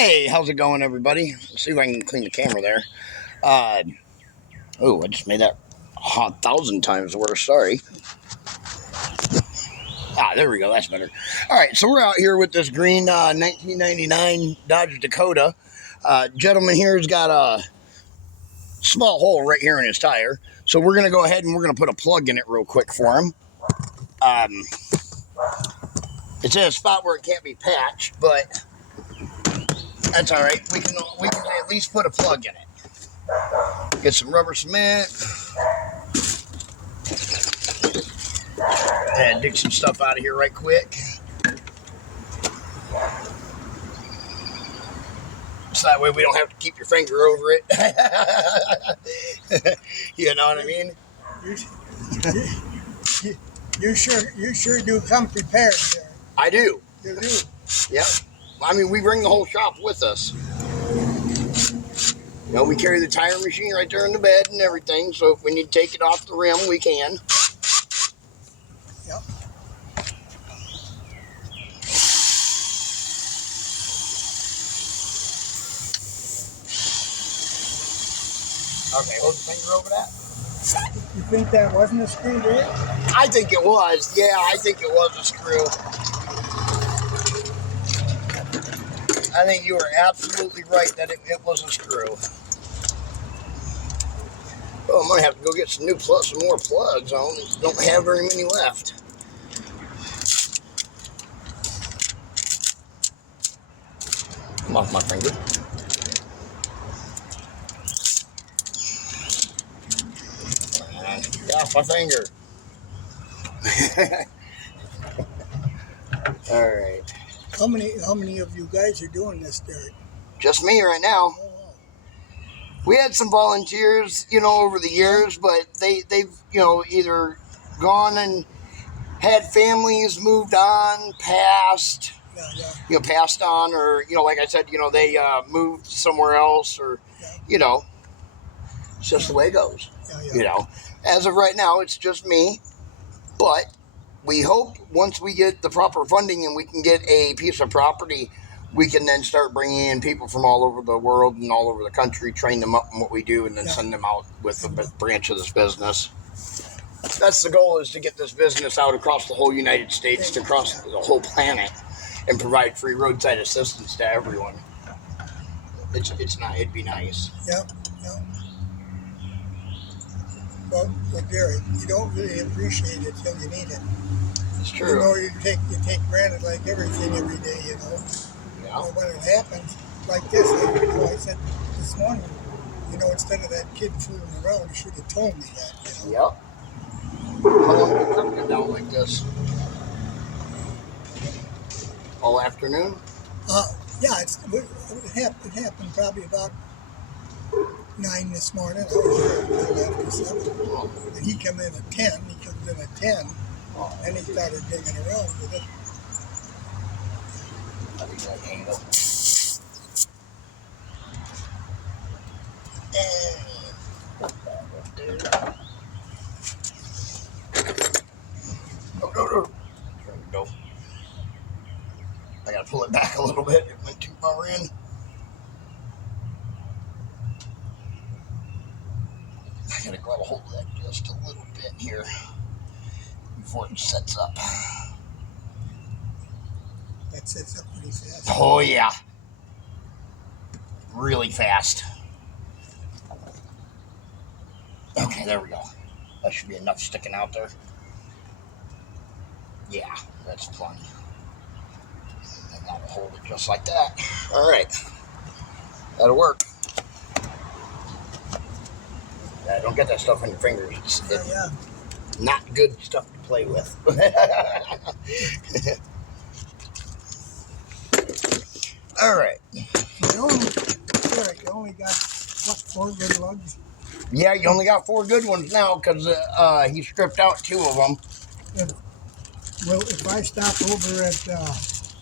Hey, how's it going, everybody? Let's see if I can clean the camera there. I just made that 1,000 times worse. Sorry. There we go. That's better. All right, so we're out here with this green 1999 Dodge Dakota. Gentleman here has got a small hole right here in his tire. So we're going to go ahead and we're going to put a plug in it real quick for him. It's in a spot where it can't be patched, but that's all right. We can at least put a plug in it. Get some rubber cement. And dig some stuff out of here right quick. So that way we don't have to keep your finger over it. You know what I mean? You sure do come prepared there. I do. You do. Yep. I mean, we bring the whole shop with us. You know, we carry the tire machine right there in the bed and everything, so if we need to take it off the rim, we can. Yep. Okay, hold your finger over that. You think that wasn't a screw there? I think it was. Yeah, I think it was a screw. I think you were absolutely right that it was a screw. Oh, I'm going to have to go get some more plugs. I don't have very many left. I'm off my finger. Get off my finger. All right. How many of you guys are doing this, Derek? Just me right now. Oh, wow. We had some volunteers, over the years, but they've, either gone and had families moved on, passed, passed on, or, like I said, they moved somewhere else, or, it's just the way it goes. As of right now, it's just me, but we hope once we get the proper funding and we can get a piece of property, we can then start bringing in people from all over the world and all over the country, train them up in what we do, and then send them out with a branch of this business. That's the goal, is to get this business out across the whole United States, to across the whole planet, and provide free roadside assistance to everyone. It'd be nice. Yep. Well, Derek, you don't really appreciate it till you need it. It's true. You take granted like everything every day, Yeah. And when it happens like this, I said this morning, instead of that kid fooling around, you should have told me that. Yep. How long have you come down like this? All afternoon? Yeah, it happened probably about 9 this morning. I was here after 7. And he came in at 10. He comes in at 10. And he started digging around with it. No. There we go. I gotta pull it back a little bit. It went too far in. I gotta grab a hold of that just a little bit here before it sets up. That sets up pretty fast. Oh, yeah. Really fast. Okay, there we go. That should be enough sticking out there. Yeah, that's plenty. I gotta hold it just like that. All right. That'll work. Yeah, don't get that stuff on your fingers. It's not good stuff to play with. All right. You only got, 4 good lugs? Yeah, you only got 4 good ones now because he stripped out 2 of them. If I stop over at...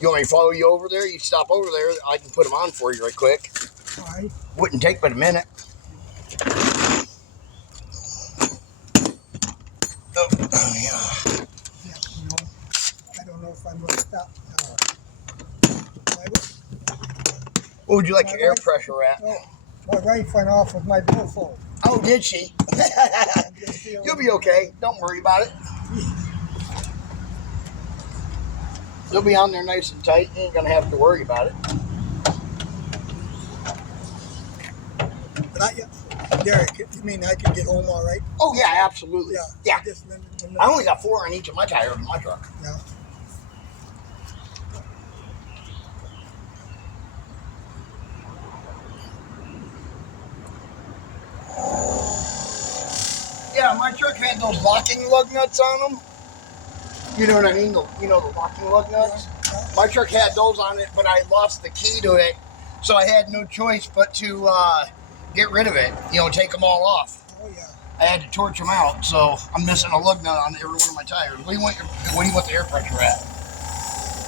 You want me to follow you over there? You stop over there, I can put them on for you right quick. All right. Wouldn't take but a minute. Oh, yeah. I don't know if I'm going to stop. What would you like My your air wife- pressure at? Oh, my wife went off with my billfold. Oh, did she? I'm just feeling- You'll be okay. Don't worry about it. You'll be on there nice and tight. You ain't gonna have to worry about it. But Derek, you mean I can get home all right? Oh yeah, absolutely. Yeah. Just when I only got 4 on each of my tires in my truck. Yeah. Yeah, my truck had those locking lug nuts on them. You know what I mean? The locking lug nuts? Yeah. My truck had those on it, but I lost the key to it, so I had no choice but to get rid of it. Take them all off. Oh yeah. I had to torch them out, so I'm missing a lug nut on every one of my tires. What do you want the air pressure at?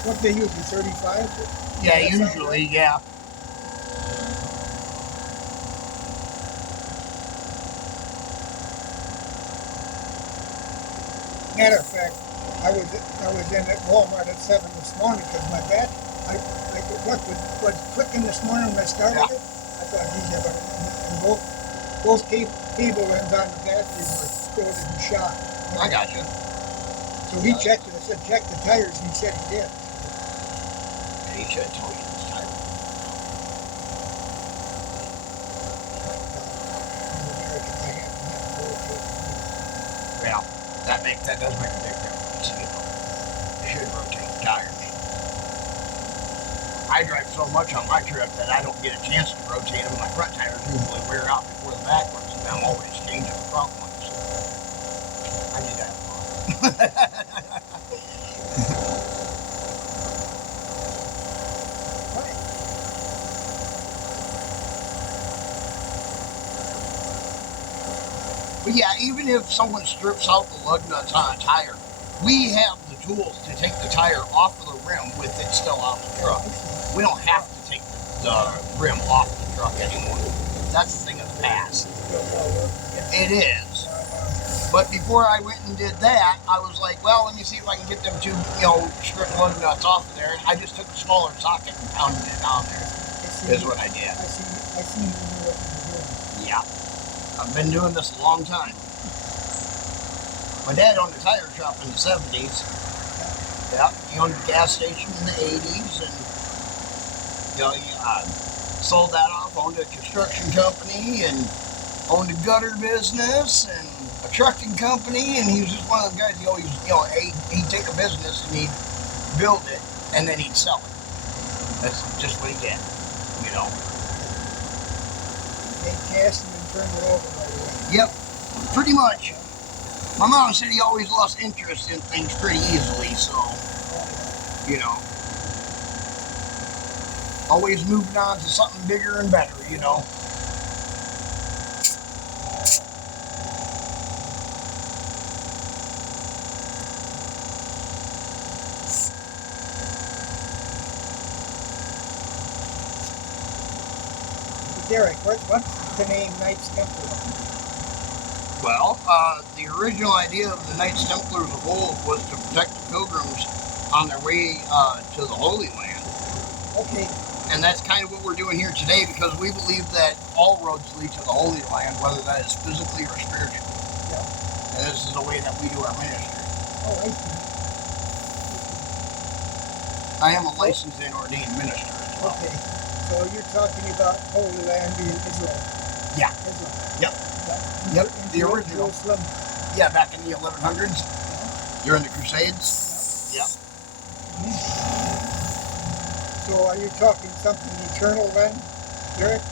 What they use, 35? Yeah, usually, yeah. Matter of fact, I was in at Walmart at 7 this morning because my bat, was clicking this morning when I started it. I thought, geez, and both cable ends on the battery were exploded and shot. I got you. So he checked it. I said, check the tires, and he said he did. Yeah, he should have told you this time. Yeah, that does make a big difference. You should rotate the tires. I drive so much on my trip that I don't get a chance to rotate them. My front tires usually wear out before the back ones, and I'm always changing the front ones. I do that a lot. But yeah, even if someone strips out the lug nuts on a tire, we have the tools to take the tire off of the rim with it still on the truck. We don't have to take the rim off the truck anymore. That's the thing of the past. It is. But before I went and did that, I was like, well, let me see if I can get them two, strip lug nuts off of there. And I just took a smaller socket and pounded it on there. Is what I did. I seen you knew what you were doing. Yeah. I've been doing this a long time. My dad owned a tire shop in the 70s. Yeah, he owned a gas station in the 80s, and he sold that off, owned a construction company, and owned a gutter business, and a trucking company, and he was just one of those guys, he always, he'd take a business and he'd build it, and then he'd sell it. That's just what he did, Take cash and then turn it over right away. Yep, pretty much. My mom said he always lost interest in things pretty easily, so, always moving on to something bigger and better, Derek, what's the name Knights Templar? Well, the original idea of the Knights Templars of old was to protect the pilgrims on their way to the Holy Land. Okay. And that's kind of what we're doing here today, because we believe that all roads lead to the Holy Land, whether that is physically or spiritually. Yeah. And this is the way that we do our ministry. Oh, I see. I am a licensed and ordained minister as well. Okay. So you're talking about Holy Land being Israel. Yeah. Israel. Yep. Yep. The original. Jerusalem. Yeah, back in the 1100s. During the Crusades. Yep. So are you talking something eternal then, Derek?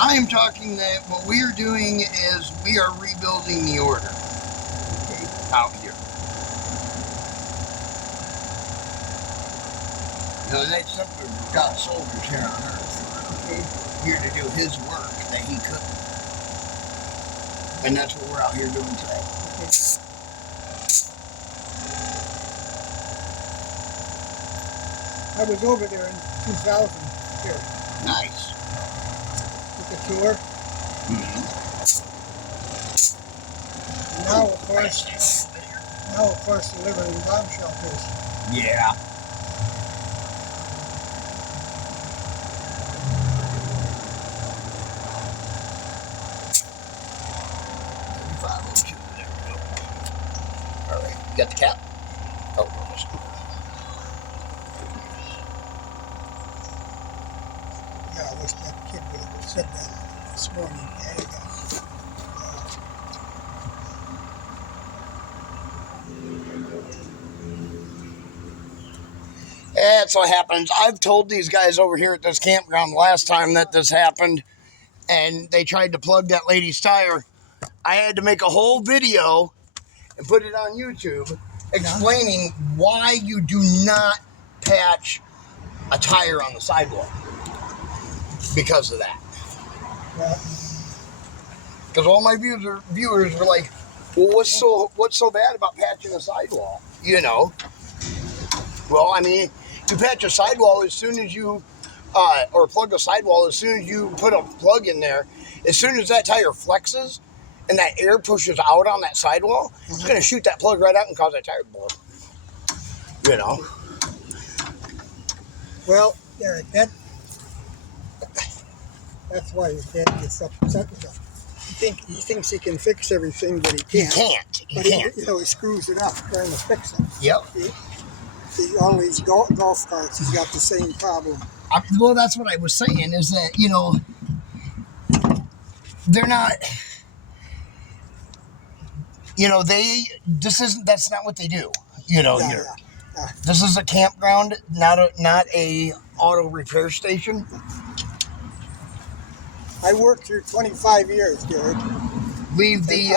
I am talking that what we are doing is we are rebuilding the order out here. The Knights Templars were God's soldiers here on earth. Here to do his work that he couldn't. And that's what we're out here doing today. Okay. I was over there in 2000 here. Nice. With the tour. Mm-hmm. Now of course, delivering bomb shelters. Yeah. got the cap? Oh, there it is. Yeah, I wish that kid would have said that this morning. That's what happens. I've told these guys over here at this campground last time that this happened, and they tried to plug that lady's tire. I had to make a whole video and put it on YouTube explaining why you do not patch a tire on the sidewall because of that. Because all my viewers were like, well, what's so bad about patching a sidewall? You know? Well, I mean, you patch a sidewall as soon as you, or plug a sidewall as soon as you put a plug in there. As soon as that tire flexes and that air pushes out on that sidewall, it's going to shoot that plug right out and cause that tire to blow. You know? Well, Eric, that's why his dad gets upset with him. He thinks he can fix everything, but he can't. He can't. He screws it up trying to fix it. Yep. All these golf carts, he's got the same problem. Well, that's what I was saying, is that, they're not, that's not what they do, here. This is a campground, not a auto repair station. I worked here 25 years, Derek. Leave the,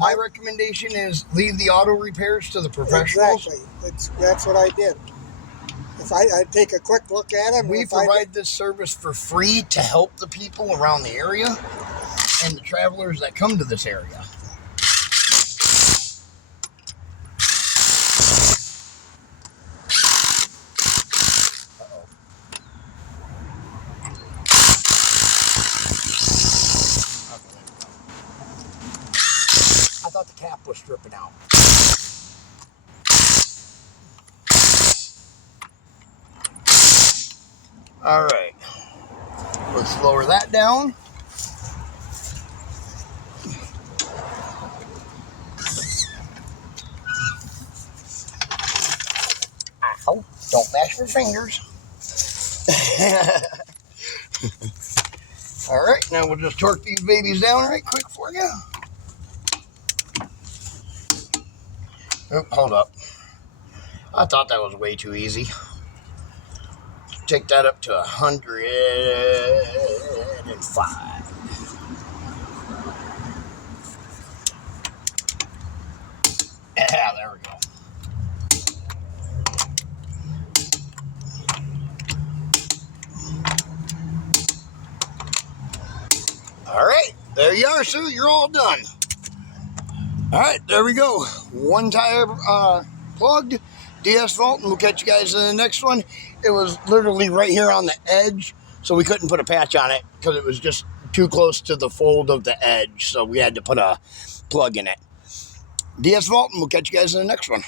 my recommendation is leave the auto repairs to the professionals. Exactly. That's what I did. If I take a quick look at them. We provide this service for free to help the people around the area and the travelers that come to this area. I thought the cap was stripping out. All right, let's lower that down. Ow, don't mash your fingers. All right, now we'll just torque these babies down right quick for you. Oh, hold up. I thought that was way too easy. Take that up to 105. Yeah, there we go. All right, there you are, sir. You're all done. All right, there we go. One tire plugged, de-asphalt, and we'll catch you guys in the next one. It was literally right here on the edge, so we couldn't put a patch on it because it was just too close to the fold of the edge, so we had to put a plug in it. De-asphalt, and we'll catch you guys in the next one.